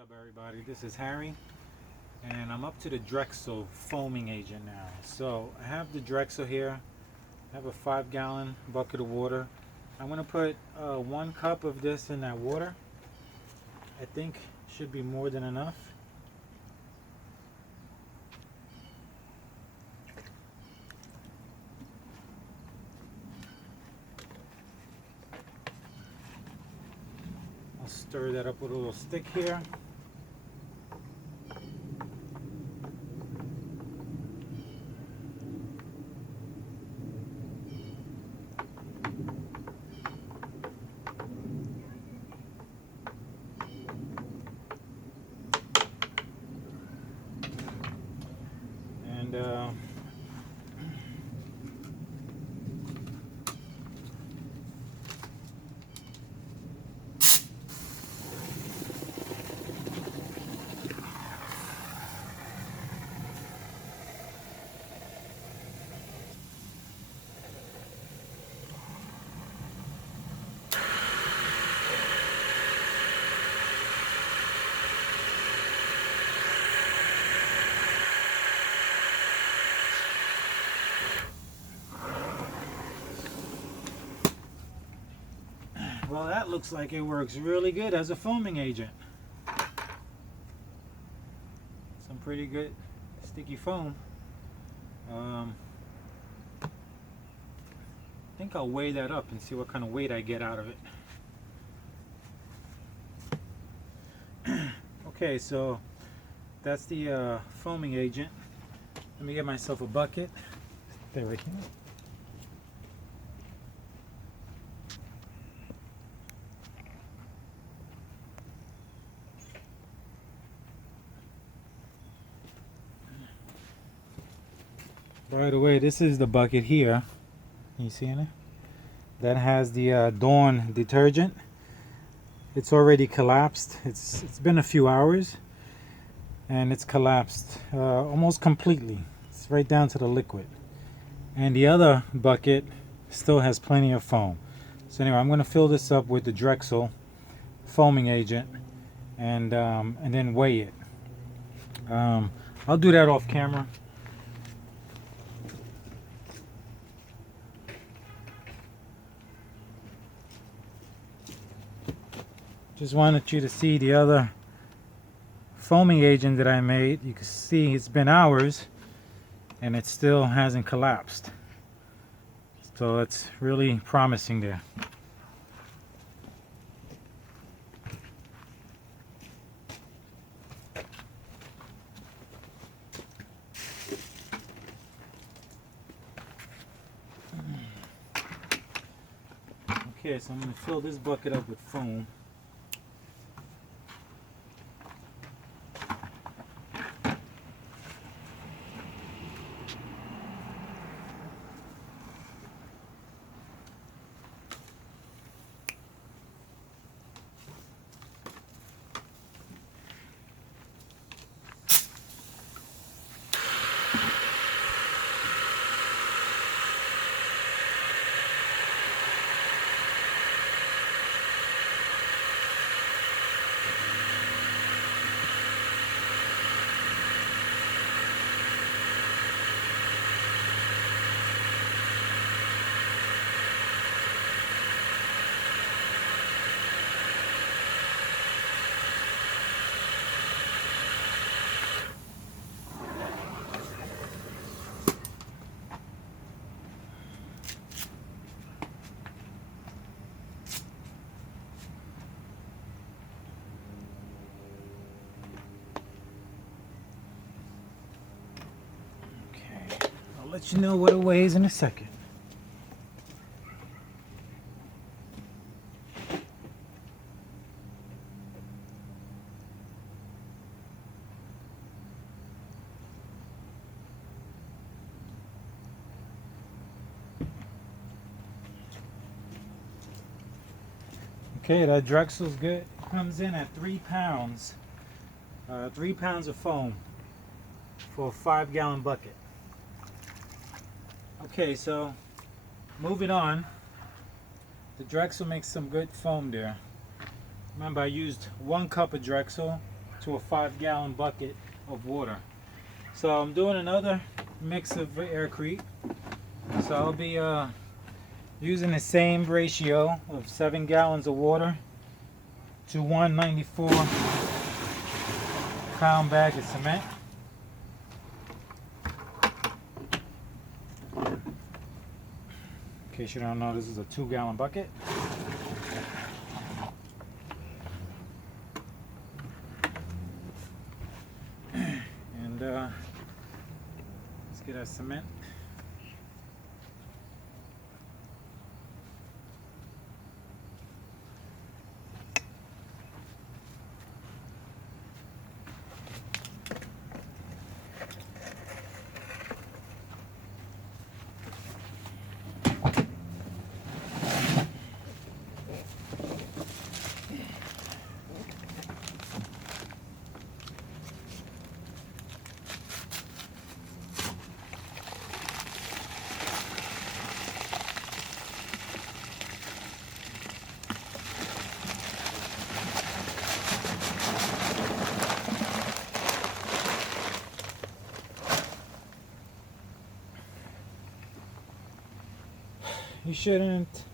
up, everybody? This is Harry, and I'm up to the Drexel foaming agent now. So I have the Drexel here. I have a 5-gallon bucket of water. I'm going to put 1 cup of this in that water. I think should be more than enough. I'll stir that up with a little stick here. And well, that looks like it works really good as a foaming agent. Some pretty good sticky foam. I think I'll weigh that up and see what kind of weight I get out of it. Okay, so that's the foaming agent. Let me get myself a bucket. There we go. By the way, this is the bucket here. Can you see it? That has the Dawn detergent. It's already collapsed. It's been a few hours, and it's collapsed almost completely. It's right down to the liquid. And the other bucket still has plenty of foam. So anyway, I'm going to fill this up with the Drexel foaming agent, and then weigh it. I'll do that off camera. Just wanted you to see the other foaming agent that I made. You can see it's been hours and it still hasn't collapsed. So it's really promising there. Okay, so I'm going to fill this bucket up with foam. I'll let you know what it weighs in a second. Okay, that Drexel's good. Comes in at 3 pounds. 3 pounds of foam for a 5-gallon bucket. Okay, so moving on. The Drexel makes some good foam there. Remember, I used 1 cup of Drexel to a 5-gallon bucket of water. So I'm doing another mix of Aircrete. So I'll be using the same ratio of 7 gallons of water to 194 pound bag of cement. In case you don't know, this is a 2-gallon bucket. And let's get our cement. You shouldn't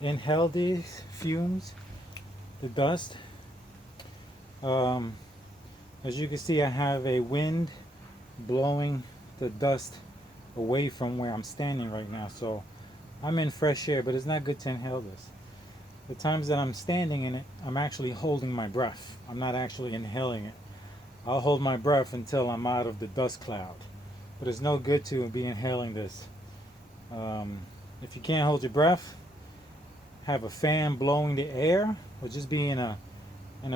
inhale these fumes, the dust. As you can see, I have a wind blowing the dust away from where I'm standing right now, so I'm in fresh air, but it's not good to inhale this. The times that I'm standing in it, I'm actually holding my breath. I'm not actually inhaling it. I'll hold my breath until I'm out of the dust cloud, but it's no good to be inhaling this. If you can't hold your breath, have a fan blowing the air, or just be in a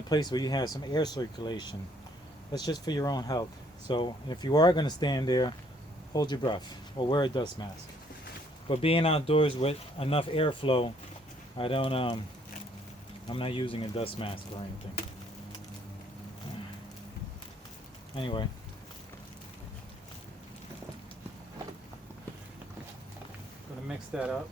place where you have some air circulation. That's just for your own health. So if you are going to stand there, hold your breath or wear a dust mask. But being outdoors with enough airflow, I'm not using a dust mask or anything. Anyway. Gonna mix that up.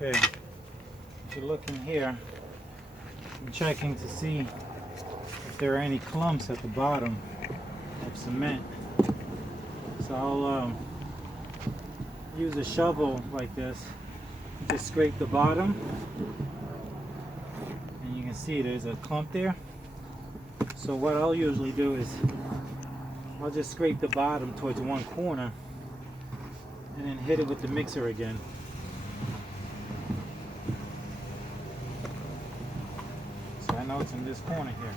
Okay, if you look in here, I'm checking to see if there are any clumps at the bottom of cement. So I'll use a shovel like this to scrape the bottom, and you can see there's a clump there. So what I'll usually do is I'll just scrape the bottom towards one corner and then hit it with the mixer again. So I know it's in this corner here.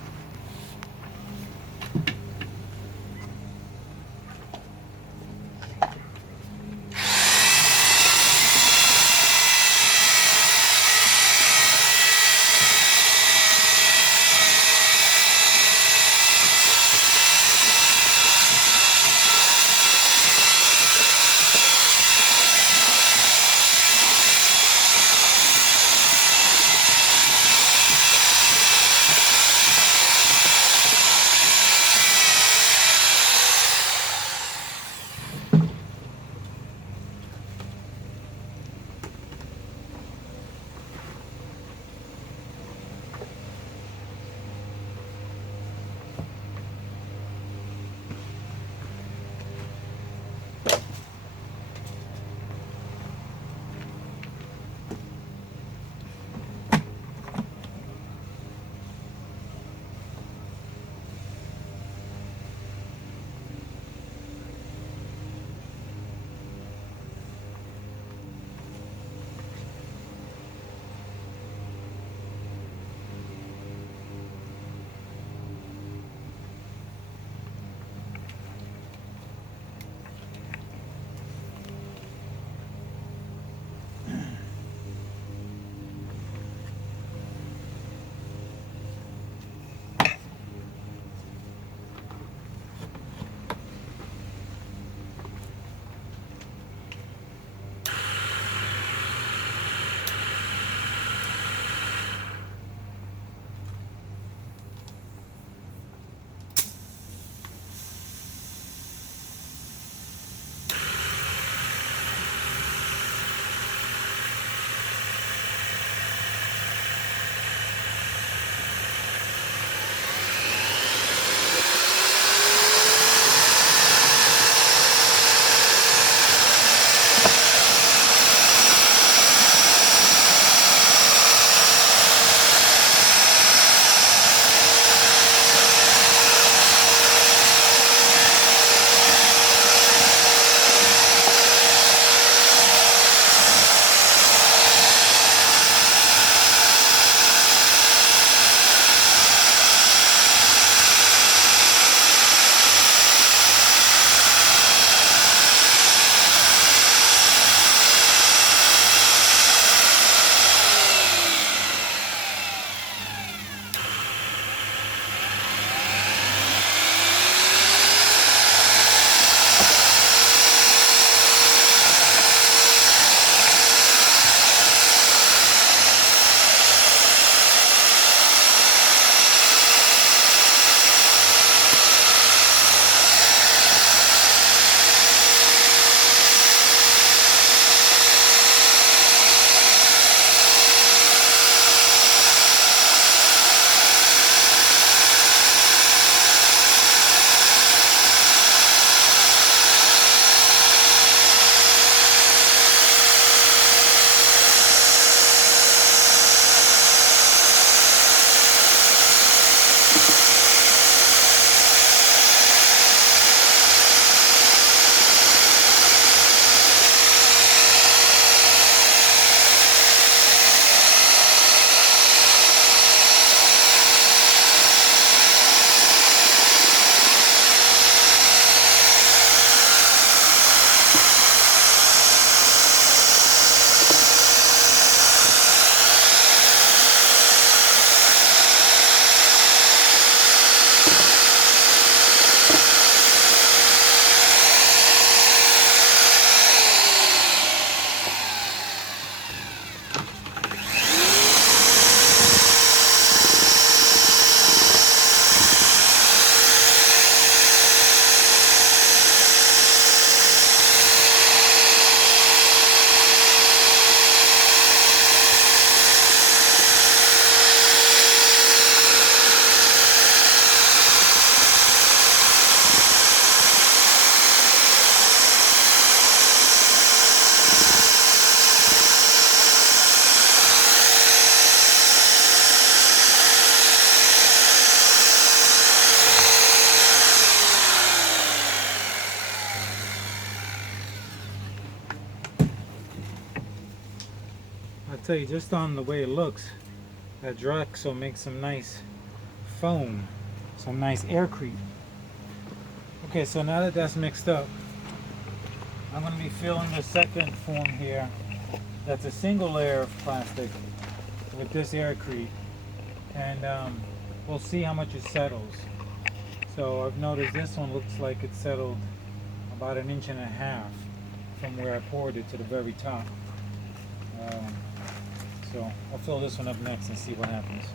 tell you, just on the way it looks, that Drexel makes some nice foam, some nice aircrete. Okay, so now that that's mixed up, I'm going to be filling the second form here. That's a single layer of plastic with this aircrete, and we'll see how much it settles. So I've noticed this one looks like it settled about 1.5 inches from where I poured it to the very top. So I'll fill this one up next and see what happens.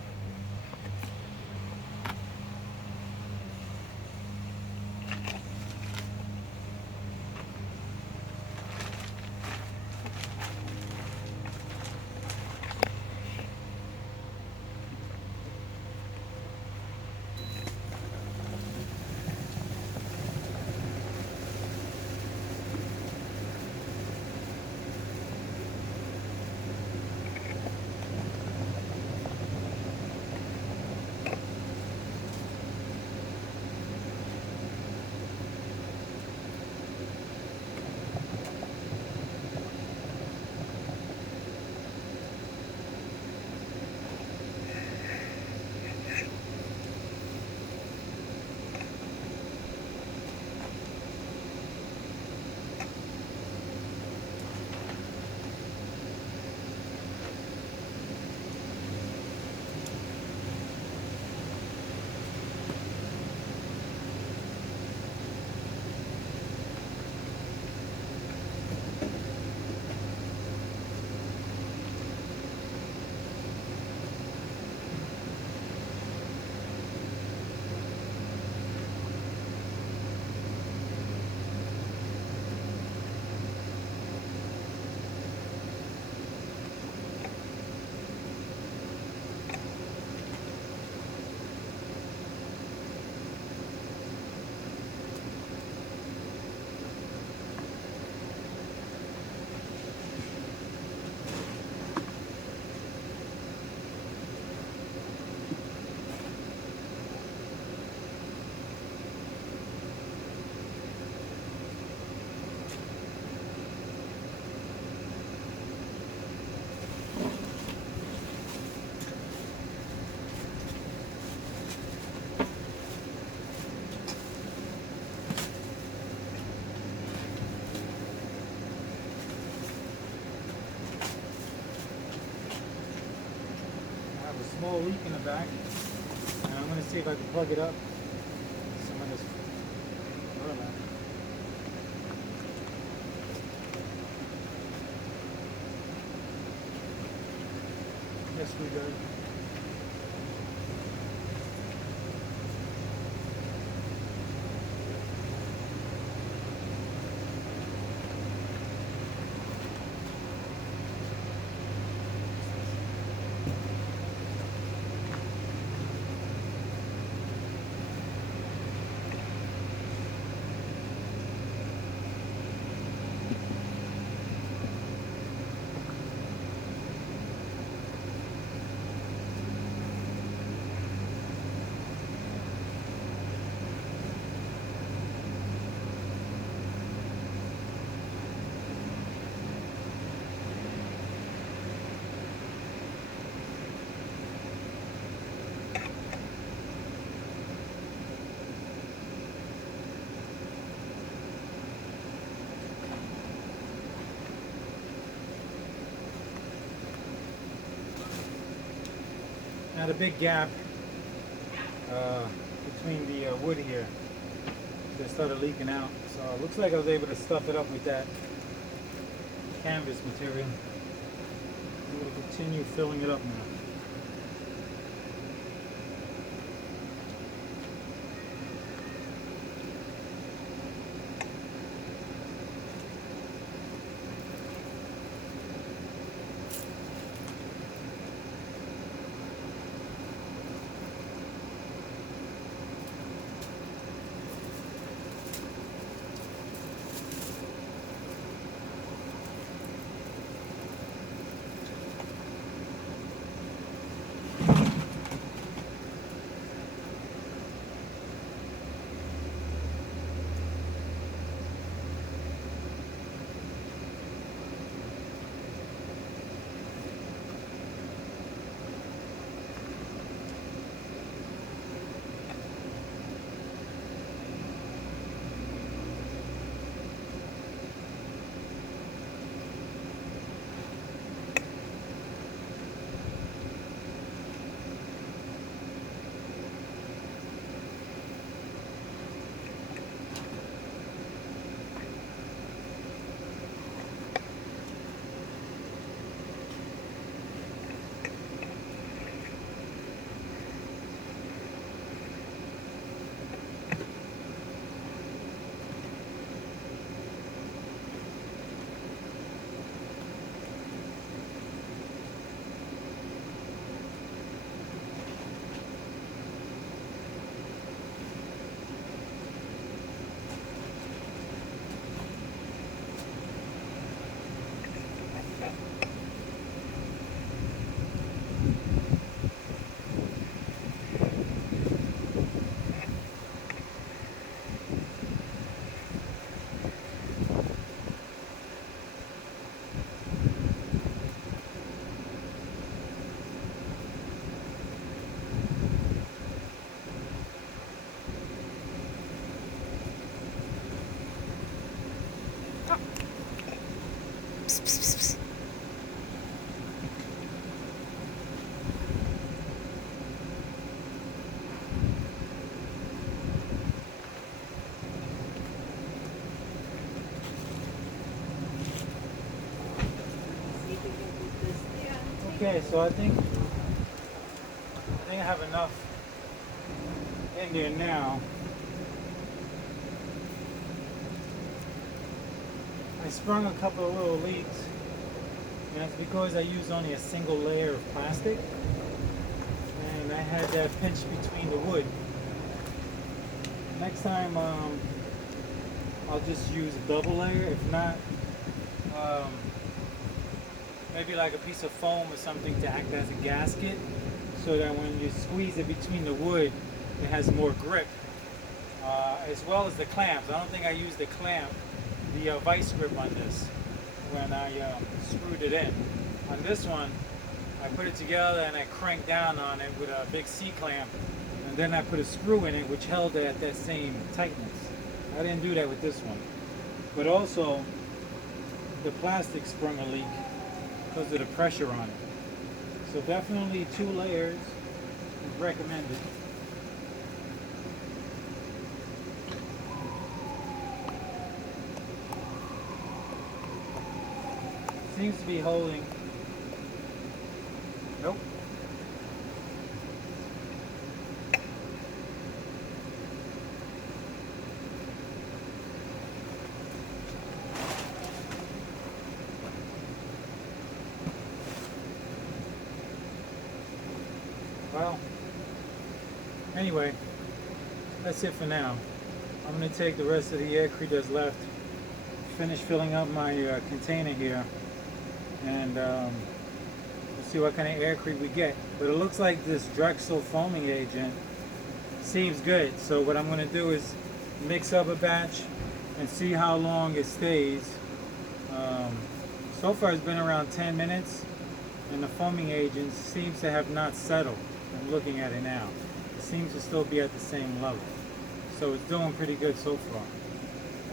Small leak in the back, and I'm going to see if I can plug it up. Some of this burlap. Yes, we do. Now the big gap between the wood here just started leaking out. So it looks like I was able to stuff it up with that canvas material. I'm going to continue filling it up now. Psst, psst, psst, psst. Okay, so I think I have enough in there now. I sprung a couple of little leaks, and that's because I used only a single layer of plastic, and I had that pinch between the wood. Next time, I'll just use a double layer. If not, maybe like a piece of foam or something to act as a gasket, so that when you squeeze it between the wood, it has more grip. As well as the clamps. I don't think I used the clamp, the vice grip on this when I screwed it in. On this one, I put it together and I cranked down on it with a big C-clamp, and then I put a screw in it which held it at that same tightness. I didn't do that with this one. But also, the plastic sprung a leak because of the pressure on it. So definitely 2 layers is recommended. Seems to be holding. Nope. Well, anyway, that's it for now. I'm going to take the rest of the Aircrete that's left, finish filling up my container here, and we'll see what kind of Aircrete we get. But it looks like this Drexel foaming agent seems good. So what I'm going to do is mix up a batch and see how long it stays. So far it's been around 10 minutes, and the foaming agent seems to have not settled. I'm looking at it now. It seems to still be at the same level. So it's doing pretty good so far.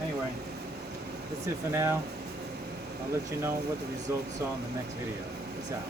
Anyway, that's it for now. I'll let you know what the results are in the next video. Peace out.